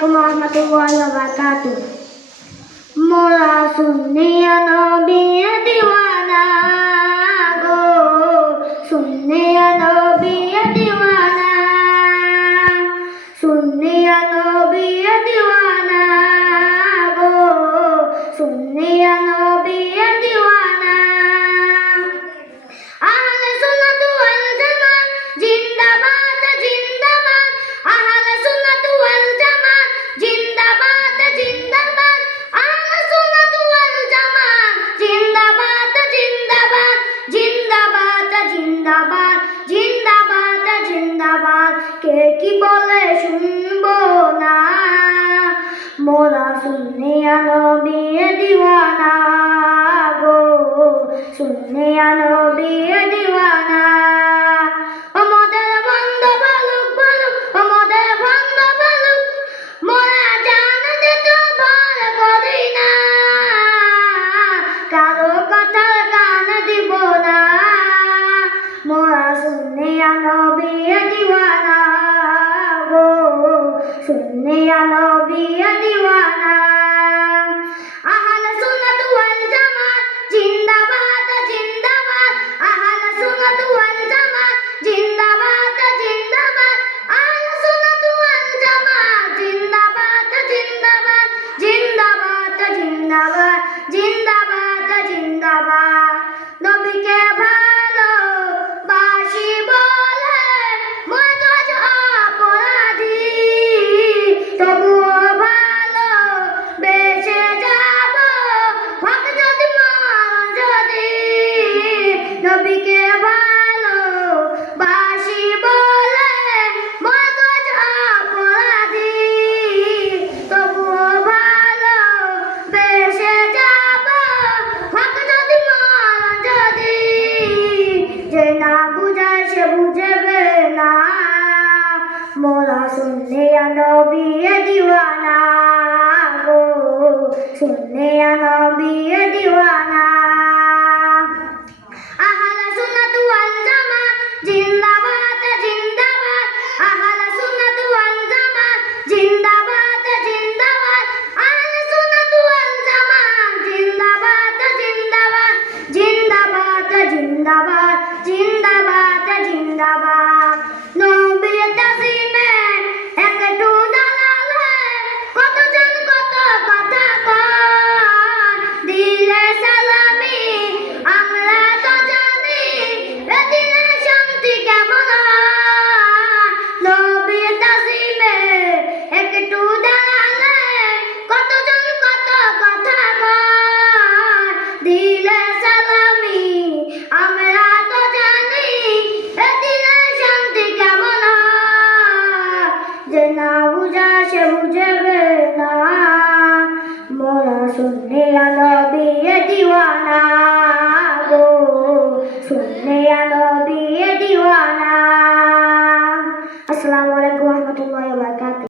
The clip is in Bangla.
আলাইকুম ওয়া রাহমাতুল্লাহি ওয়া বারাকাতুহু। মোরা সুন্নিয়া নবী দিওয়ানা গো, সুন্নিয়া নবী দিওয়ানা, সুন্নিয়া নবী দিওয়ানা গো, সুন্নিয়া নবী দিওয়ানা। আহলে সুন্নাত ওয়াল জামাত জিন্দাবাদ জিন্দাবাদ, আহলে সুন্নাত ওয়াল জামাত জিন্দাবাদ জিন্দাবাদ, আহলে সুন্নাত ওয়াল জামাত জিন্দাবাদ জিন্দাবাদ, জিন্দাবাদ জিন্দাবাদ, জিন্দাবাদ জিন্দাবাদ। কে কি বলে শুনবো না, মোরা সুন্নিয়া নবী দিওয়ানা গো, সুন্নিয়া নবী দিওয়ানা। আমাদের বন্ধ বালুক বালুক, আমাদের বন্ধ বালুক, মোরা জানাতে তো ভয় করি না, কারো কথার কান দিব না। মোরা সুন্নিয়া নবী দিওয়ানা গো, সুন্নিয়া নবী দিওয়ানা। আহলে সুন্নাত ওয়াল জামাত জিন্দাবাদ জিন্দাবাদ, আহলে সুন্নাত ওয়াল জামাত জিন্দাবাদ জিন্দাবাদ, আহলে সুন্নাত ওয়াল জামাত জিন্দাবাদ জিন্দাবাদ, জিন্দাবাদ জিন্দাবাদ, জিন্দাবাদ জিন্দাবাদ। নবীকে ভালোবাসি বলে মজজ অপরাধী, তবুও ভালোবেসে যাব হক যদি মরণ যদি। নবীকে ভালোবাসি বলে মজজ অপরাধী, তবুও ভালোবেসে যাব হক যদি মরণ যদি। যে না বুঝায় সে বুঝবে না, মোরা সুন্নিয়া নবী দিওয়ানা গো, সুন্নিয়া নবী দিওয়ানা। আহলে সুন্নাত ওয়াল জামাত জিন্দাবাদ জিন্দাবাদ, আহলে সুন্নাত ওয়াল জামাত জিন্দাবাদ জিন্দাবাদ, আহলে সুন্নাত ওয়াল জামাত জিন্দাবাদ জিন্দাবাদ, জিন্দাবাদ জিন্দাবাদ, জিন্দাবাদ জিন্দাবাদ। নবীর তাসিমে একটু দাঁড়ালে কতজন কত কথা কয়, দিলে সালামি আমরা তো জানি এ দিলে শান্তি কেমন হয়। নবীর তাসিমে একটু দাঁড়ালে কতজন কত কথা কয়, দিলে সালামি আমরা তো জানি এ দিলে শান্তি কেমন হয়। যে না বুঝা সে বুঝবে না, মোরা সুন্নিয়া নবী দিওয়ানা গো, সুন্নিয়া নবী দিওয়ানা। আসসালামু আলাইকুম।